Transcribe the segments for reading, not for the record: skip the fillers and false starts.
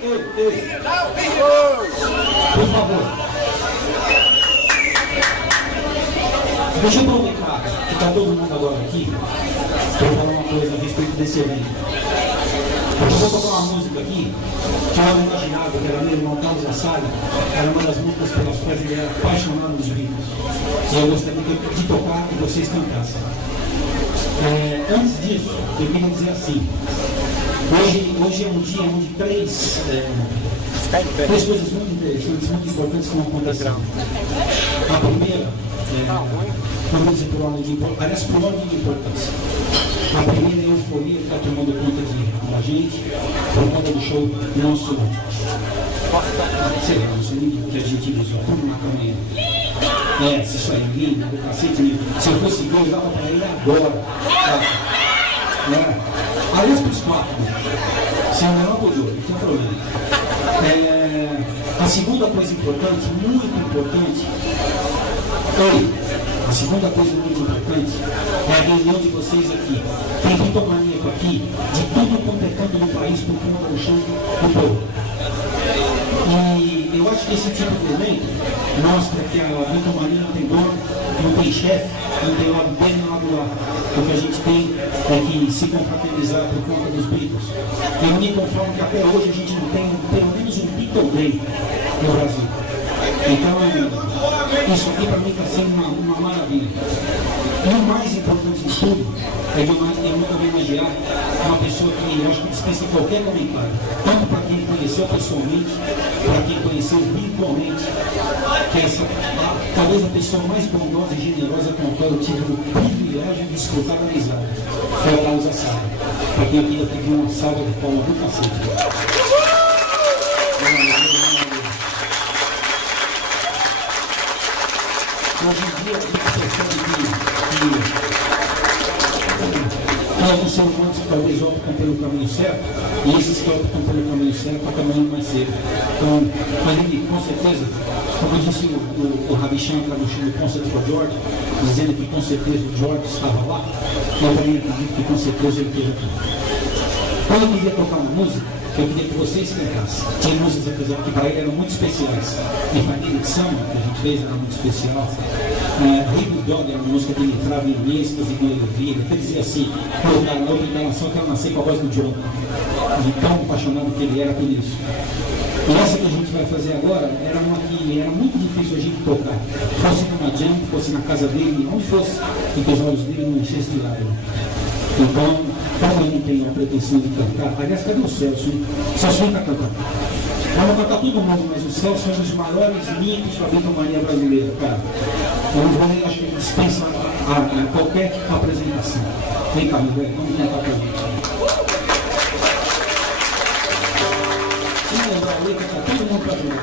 Por favor. Deixa eu aproveitar que está todo mundo agora aqui para falar uma coisa a respeito desse evento. Eu vou tocar uma música aqui que eu não imaginava que era meu irmão Carlos Assad, era uma das músicas pelas quais ele era apaixonado nos Beatles. E eu gostaria de tocar e vocês cantassem. Antes disso, eu queria dizer assim, hoje é um dia onde três coisas muito interessantes, muito importantes vão acontecer. A primeira, vamos dizer por ordem de importância, aliás, por ordem de importância. A primeira é a euforia que está tomando conta da gente, por conta do show nosso, sei lá, não sei nem o que a gente usou, tudo na caminha. Se isso aí é lindo, do cacete, se eu fosse gay, eu dava para ele agora. Aliás, para os quatro, sem o menor pudor, não tem problema. A segunda coisa importante, muito importante, a segunda coisa muito importante é a reunião de vocês aqui. Tem bitomaníaco aqui, de tudo quanto é canto do país, por conta do show do povo. E eu acho que esse tipo de evento mostra que a bitomania não tem dono, não tem chefe, não tem lado bem, nem lado lá. O que a gente tem é que se confraternizar por conta dos Beatles. Eu me conformo que até hoje a gente não tem pelo menos um Beatle Day no Brasil. Então, isso aqui para mim está sendo uma maravilha. E o mais importante de tudo é homenagear uma pessoa que eu acho que dispensa qualquer comentário, tanto para quem conheceu pessoalmente, para quem conheceu virtualmente, que é talvez a pessoa mais bondosa e generosa com a qual eu tive o privilégio de desfrutar da amizade, foi a Carlos Assad. Para quem aqui eu pedi uma salva de palmas do cacete. Hoje em dia a gente percebe que alguns seres humanos que talvez optam pelo caminho certo, e esses que optam pelo caminho certo acabam caminhando mais cedo. Então, ele, com certeza, como disse o Ravi Shankar no show do Concert for George, dizendo que com certeza o George estava lá, eu também acredito que com certeza ele esteve aqui. Quando eu queria tocar uma música, eu queria que vocês cantassem. Tinha músicas, apesar que para ele eram muito especiais. E Família de Samba, que a gente fez, era muito especial. Rio Dog era uma música que ele entrava em êxtase e em alegria. Ele dizia assim, pô, cara, na outra encarnação eu quero nascer com a voz do John. De tão apaixonado que ele era por isso. E essa que a gente vai fazer agora era uma que era muito difícil a gente tocar. Fosse numa jam, fosse na casa dele, onde fosse, e que os olhos dele não enchessem de lágrimas. Então, como eu não tenho a pretensão de cantar, aliás, cadê o Celso? Celso vem cá cantar. Vamos cantar todo mundo, mas o Celso é um dos maiores mitos da bitomania brasileira, cara. Eu não vou nem, acho que dispensa qualquer apresentação. Vem cá, meu velho, vamos cantar pra gente. Se lembrar a letra, tá todo mundo pra gente.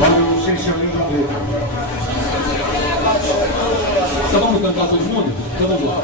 Não sei se eu lembro a letra. Então vamos cantar todo mundo? Então vamos lá.